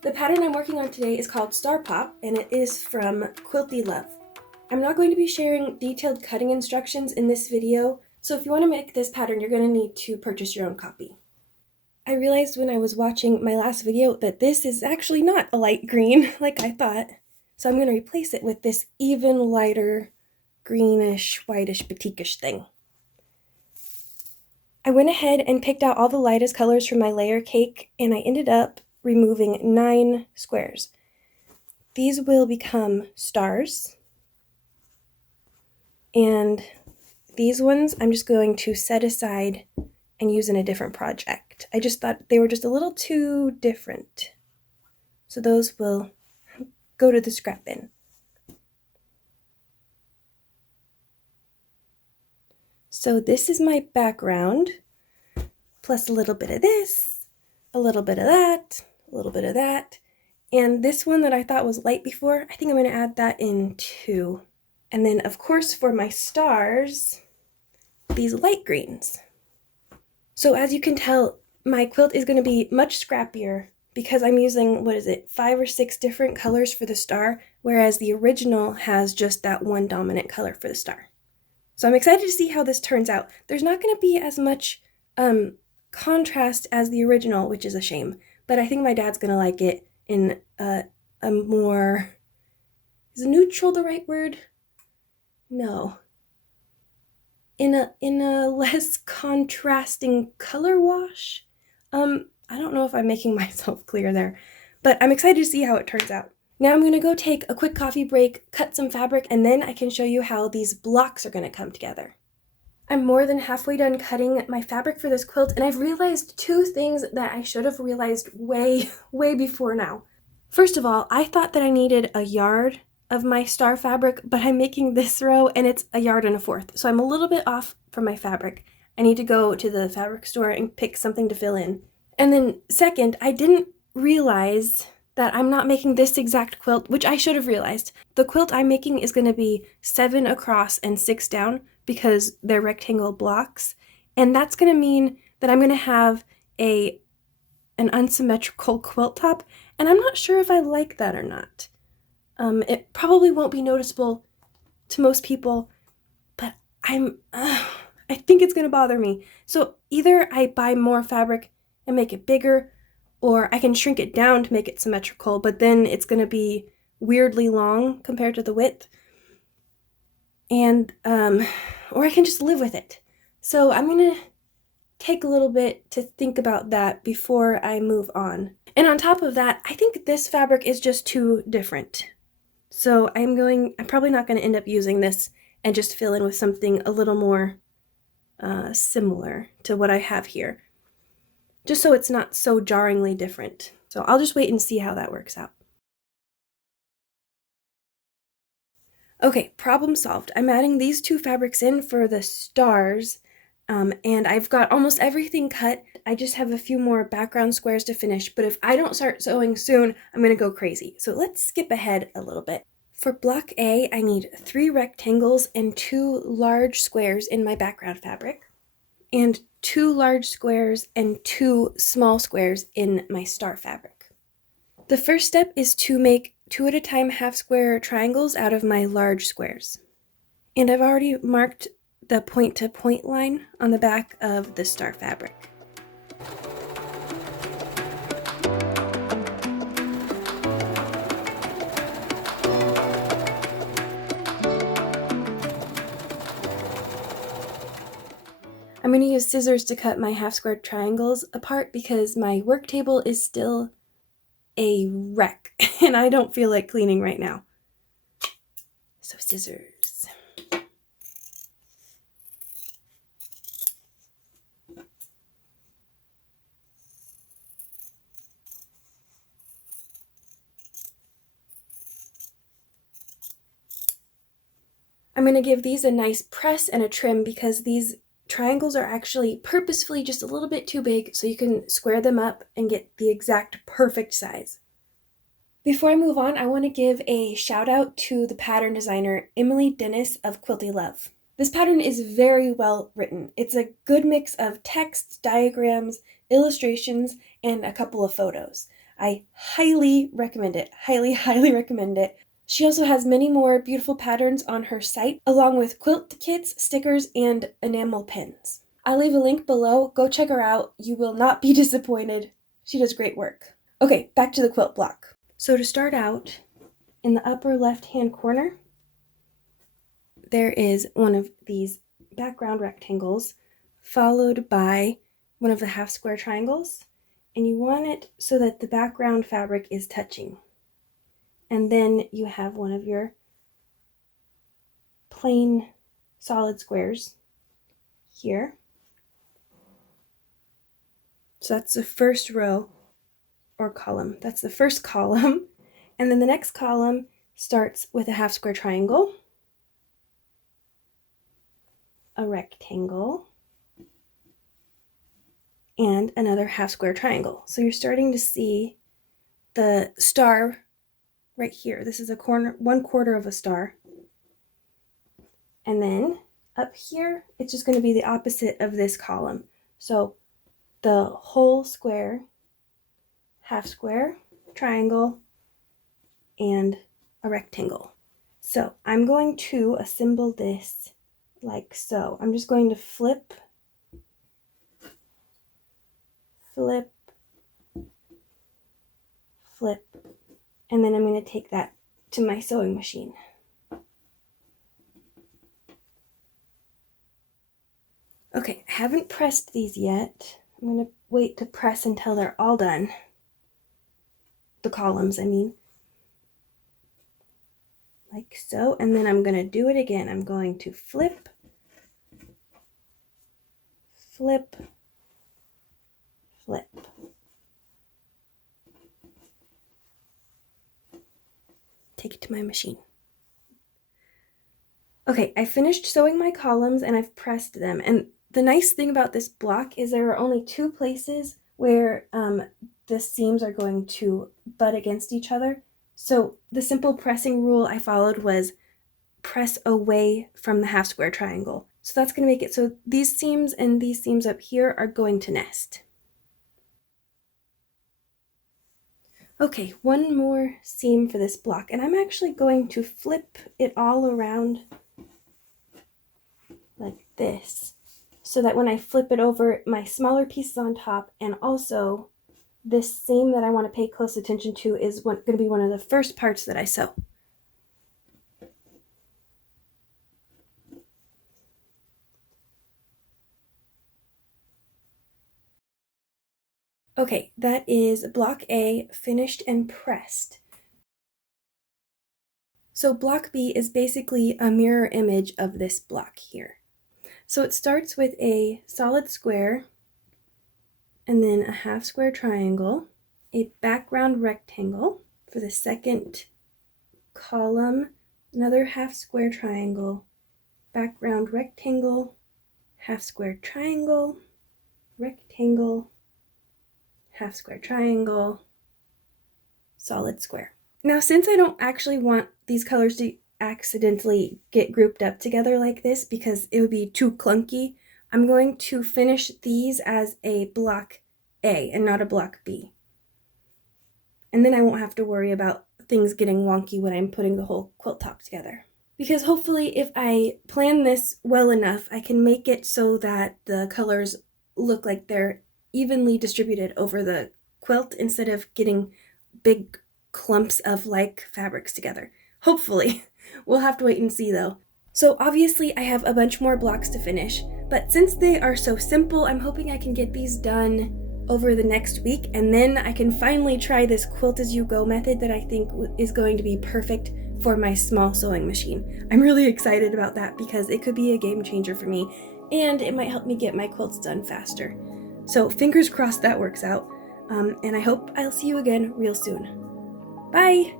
The pattern I'm working on today is called Star Pop, and it is from Quilty Love. I'm not going to be sharing detailed cutting instructions in this video, so if you want to make this pattern, you're going to need to purchase your own copy. I realized when I was watching my last video that this is actually not a light green like I thought, so I'm going to replace it with this even lighter greenish, whitish, batikish thing. I went ahead and picked out all the lightest colors from my layer cake, and I ended up removing 9 squares. These will become stars, and these ones I'm just going to set aside and use in a different project. I just thought they were just a little too different, so those will go to the scrap bin. So this is my background, plus a little bit of this, a little bit of that, a little bit of that, and this one that I thought was light before, I think I'm going to add that in too. And then, of course, for my stars, these light greens. So as you can tell, my quilt is going to be much scrappier because I'm using, 5 or 6 different colors for the star, whereas the original has just that one dominant color for the star. So I'm excited to see how this turns out. There's not going to be as much contrast as the original, which is a shame, but I think my dad's going to like it in a more, is neutral the right word? No. In a less contrasting color wash? I don't know if I'm making myself clear there, but I'm excited to see how it turns out. Now I'm going to go take a quick coffee break, cut some fabric, and then I can show you how these blocks are going to come together. I'm more than halfway done cutting my fabric for this quilt, and I've realized 2 things that I should have realized way before now. First of all, I thought that I needed a yard of my star fabric, but I'm making this row and it's 1 1/4 yards, so I'm a little bit off from my fabric. I need to go to the fabric store and pick something to fill in. And then second, I didn't realize that I'm not making this exact quilt, which I should have realized. The quilt I'm making is going to be 7 across and 6 down because they're rectangle blocks, and that's going to mean that I'm going to have an unsymmetrical quilt top, and I'm not sure if I like that or not. It probably won't be noticeable to most people, but I think it's going to bother me. So either I buy more fabric and make it bigger, or I can shrink it down to make it symmetrical, but then it's going to be weirdly long compared to the width. And, or I can just live with it. So I'm going to take a little bit to think about that before I move on. And on top of that, I think this fabric is just too different. So I'm probably not going to end up using this and just fill in with something a little more similar to what I have here, just so it's not so jarringly different. So I'll just wait and see how that works out. Okay, problem solved. I'm adding these 2 fabrics in for the stars, and I've got almost everything cut. I just have a few more background squares to finish, but if I don't start sewing soon, I'm going to go crazy. So let's skip ahead a little bit. For block A, I need 3 rectangles and 2 large squares in my background fabric, and 2 large squares and 2 small squares in my star fabric. The first step is to make 2 at a time half square triangles out of my large squares. And I've already marked the point to point line on the back of the star fabric. I'm going to use scissors to cut my half square triangles apart because my work table is still a wreck and I don't feel like cleaning right now. So scissors. I'm going to give these a nice press and a trim because these triangles are actually purposefully just a little bit too big, so you can square them up and get the exact perfect size. Before I move on, I want to give a shout out to the pattern designer Emily Dennis of Quilty Love. This pattern is very well written. It's a good mix of text, diagrams, illustrations, and a couple of photos. I highly recommend it. Highly, highly recommend it. She also has many more beautiful patterns on her site, along with quilt kits, stickers, and enamel pins. I'll leave a link below. Go check her out. You will not be disappointed. She does great work. Okay, back to the quilt block. So to start out, in the upper left-hand corner, there is one of these background rectangles, followed by one of the half square triangles, and you want it so that the background fabric is touching. And then you have one of your plain solid squares here. So that's the first row or column. That's the first column. And then the next column starts with a half square triangle, a rectangle, and another half square triangle. So you're starting to see the star right here. This is a corner, 1/4 of a star. And then up here, it's just going to be the opposite of this column. So the whole square, half square, triangle, and a rectangle. So I'm going to assemble this like so. I'm just going to flip, flip, flip, and then I'm going to take that to my sewing machine. Okay, I haven't pressed these yet. I'm going to wait to press until they're all done. The columns, I mean. Like so, and then I'm going to do it again. I'm going to flip, flip, flip. Take it to my machine. Okay, I finished sewing my columns and I've pressed them. And the nice thing about this block is there are only 2 places where the seams are going to butt against each other. So the simple pressing rule I followed was press away from the half square triangle. So that's going to make it so these seams and these seams up here are going to nest. Okay, one more seam for this block, and I'm actually going to flip it all around like this, so that when I flip it over, my smaller piece is on top, and also this seam that I want to pay close attention to is going to be one of the first parts that I sew. Okay, that is block A finished and pressed. So block B is basically a mirror image of this block here. So it starts with a solid square, and then a half square triangle, a background rectangle for the second column, another half square triangle, background rectangle, half square triangle, rectangle, half square triangle, solid square. Now, since I don't actually want these colors to accidentally get grouped up together like this because it would be too clunky, I'm going to finish these as a block A and not a block B. And then I won't have to worry about things getting wonky when I'm putting the whole quilt top together. Because hopefully if I plan this well enough, I can make it so that the colors look like they're evenly distributed over the quilt instead of getting big clumps of like fabrics together. Hopefully. We'll have to wait and see though. So obviously I have a bunch more blocks to finish, but since they are so simple, I'm hoping I can get these done over the next week, and then I can finally try this quilt as you go method that I think is going to be perfect for my small sewing machine. I'm really excited about that because it could be a game changer for me, and it might help me get my quilts done faster. So fingers crossed that works out, and I hope I'll see you again real soon. Bye!